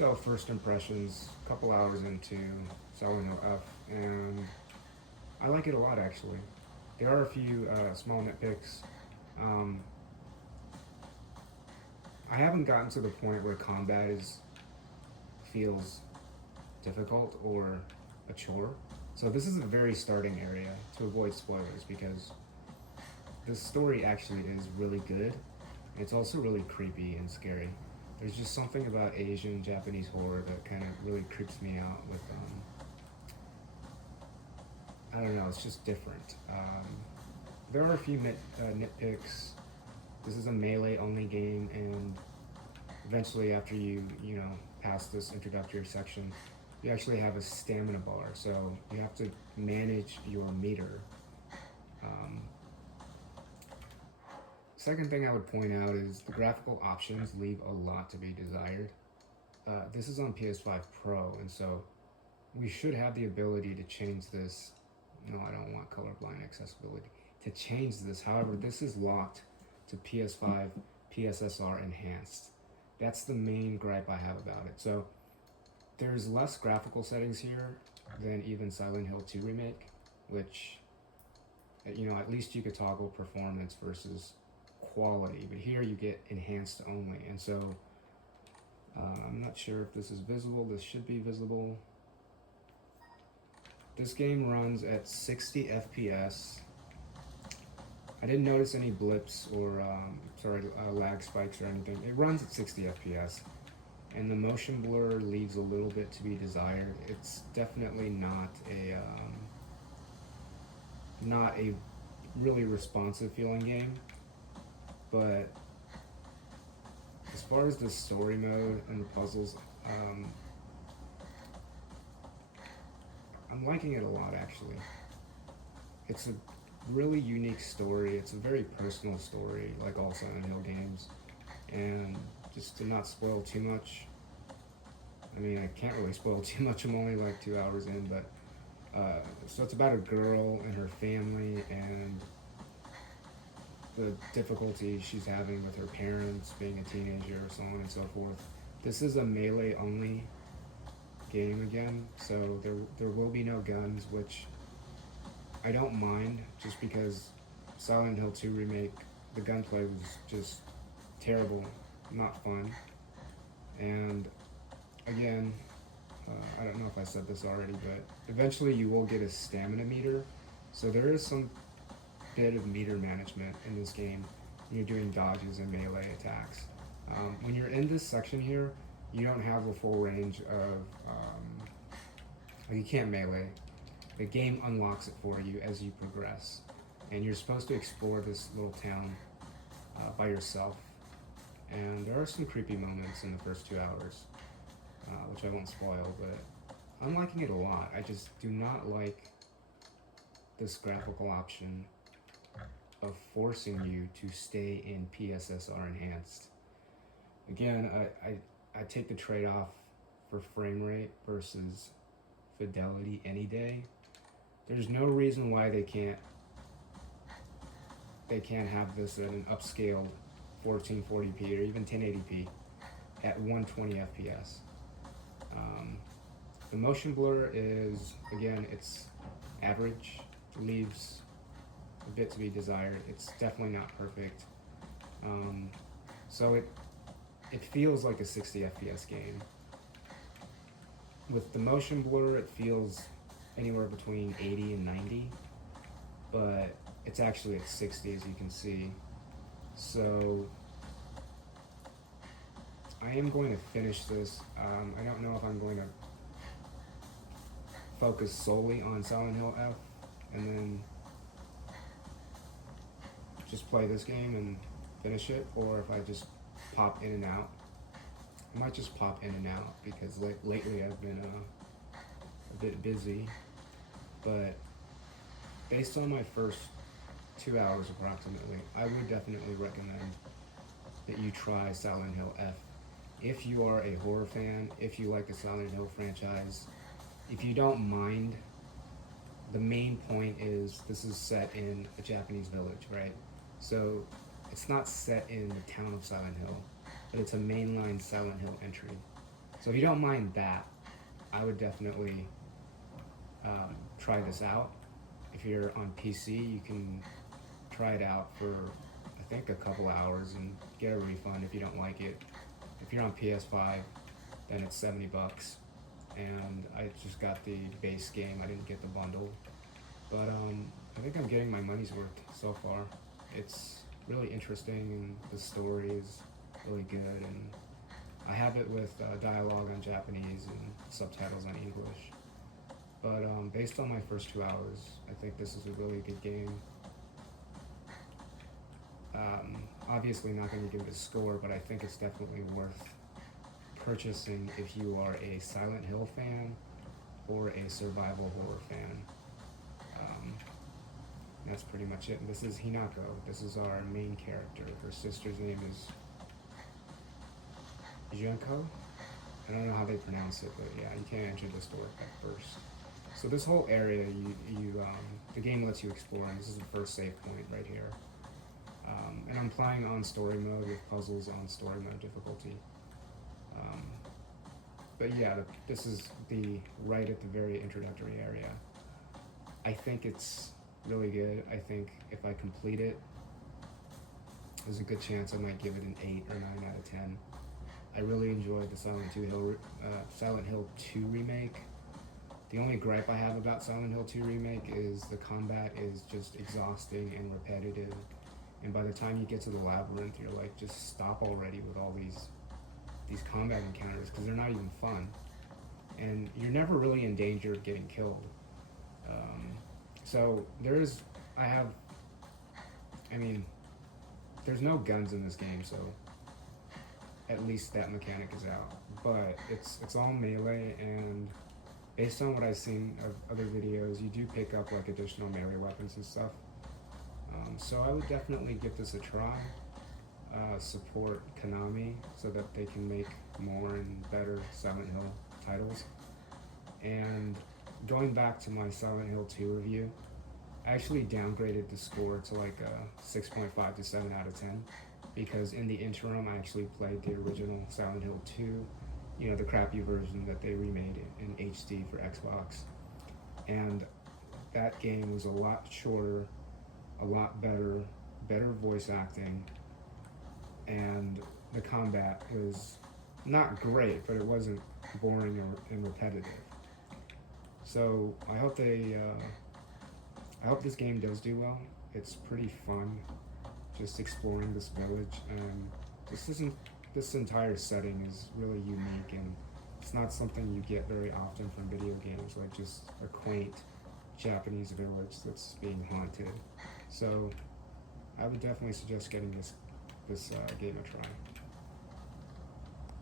So first impressions, a couple hours into Silent Hill F, and I like it a lot actually. There are a few small nitpicks. Um, I haven't gotten to the point where combat is feels difficult or a chore. So this is a very starting area to avoid spoilers because the story actually is really good. It's also really creepy and scary. There's just something about Asian Japanese horror that kind of really creeps me out with I don't know, it's just different. There are a few nitpicks. This is a melee only game, and eventually, after you pass this introductory section, you actually have a stamina bar. So you have to manage your meter. Um, Second thing I would point out is the graphical options leave a lot to be desired. This is on PS5 Pro, and so we should have the ability to change this. No, I don't want colorblind accessibility. To change this, however, this is locked to PS5 PSSR enhanced. That's the main gripe I have about it. So there's less graphical settings here than even Silent Hill 2 Remake, which, at least you could toggle performance versus quality, but here you get enhanced only. And so I'm not sure if this is visible. This should be visible. This game runs at 60 FPS. I didn't notice any blips or lag spikes or anything. It runs at 60 FPS, and the motion blur leaves a little bit to be desired. It's definitely not a really responsive feeling game, but as far as the story mode and the puzzles, I'm liking it a lot actually. It's a really unique story. It's a very personal story, like all Silent Hill games. And just to not spoil too much, I mean, I can't really spoil too much. I'm only like 2 hours in, but so it's about a girl and her family and the difficulty she's having with her parents, being a teenager, so on and so forth. This is a melee only game again, so there will be no guns, which I don't mind, just because Silent Hill 2 Remake, the gunplay was just terrible, not fun. And again, I don't know if I said this already, but eventually you will get a stamina meter. So there is some bit of meter management in this game when you're doing dodges and melee attacks. When you're in this section here, you don't have a full range of, you can't melee. The game unlocks it for you as you progress. And you're supposed to explore this little town by yourself. And there are some creepy moments in the first 2 hours, which I won't spoil, but I'm liking it a lot. I just do not like this graphical option of forcing you to stay in PSSR enhanced. Again, I take the trade-off for frame rate versus fidelity any day. There's no reason why they can't have this at an upscaled 1440p or even 1080p at 120 FPS. The motion blur is, again, it's average, leaves a bit to be desired. It's definitely not perfect. So it feels like a 60 FPS game. With the motion blur, it feels anywhere between 80 and 90, but it's actually at 60, as you can see. So I am going to finish this. I don't know if I'm going to focus solely on Silent Hill F and then just play this game and finish it, or if I just pop in and out. I might just pop in and out because lately I've been a bit busy, but based on my first 2 hours approximately, I would definitely recommend that you try Silent Hill F. If you are a horror fan, if you like the Silent Hill franchise, if you don't mind, the main point is this is set in a Japanese village, right? So it's not set in the town of Silent Hill, but it's a mainline Silent Hill entry. So if you don't mind that, I would definitely try this out. If you're on PC, you can try it out for I think a couple hours and get a refund if you don't like it. If you're on PS5, then it's $70, and I just got the base game. I didn't get the bundle, but I think I'm getting my money's worth so far. It's really interesting, and the story is really good, and I have it with dialogue on Japanese and subtitles on English. But based on my first 2 hours, I think this is a really good game. Obviously not going to give it a score, but I think it's definitely worth purchasing if you are a Silent Hill fan or a survival horror fan. That's pretty much it. And this is Hinako. This is our main character. Her sister's name is Junko. I don't know how they pronounce it, but yeah, you can't enter this door at first. So this whole area, the game lets you explore, and this is the first save point right here. And I'm playing on story mode with puzzles on story mode difficulty. But yeah, this is right at the very introductory area. I think it's really good. I think if I complete it, there's a good chance I might give it an 8 or 9 out of 10. I really enjoyed the Silent Hill 2 remake. The only gripe I have about Silent Hill 2 remake is the combat is just exhausting and repetitive. And by the time you get to the labyrinth, you're like, just stop already with all these combat encounters, because they're not even fun. And you're never really in danger of getting killed. So there's no guns in this game, so at least that mechanic is out. But it's all melee, and based on what I've seen of other videos, you do pick up like additional melee weapons and stuff. So I would definitely give this a try. Support Konami so that they can make more and better Silent Hill titles. And going back to my Silent Hill 2 review, I actually downgraded the score to like a 6.5 to 7 out of 10, because in the interim I actually played the original Silent Hill 2, the crappy version that they remade in HD for Xbox. And that game was a lot shorter, a lot better voice acting, and the combat was not great, but it wasn't boring and repetitive. So I hope this game does do well. It's pretty fun, just exploring this village, and this entire setting is really unique, and it's not something you get very often from video games, like just a quaint Japanese village that's being haunted. So I would definitely suggest getting this game a try.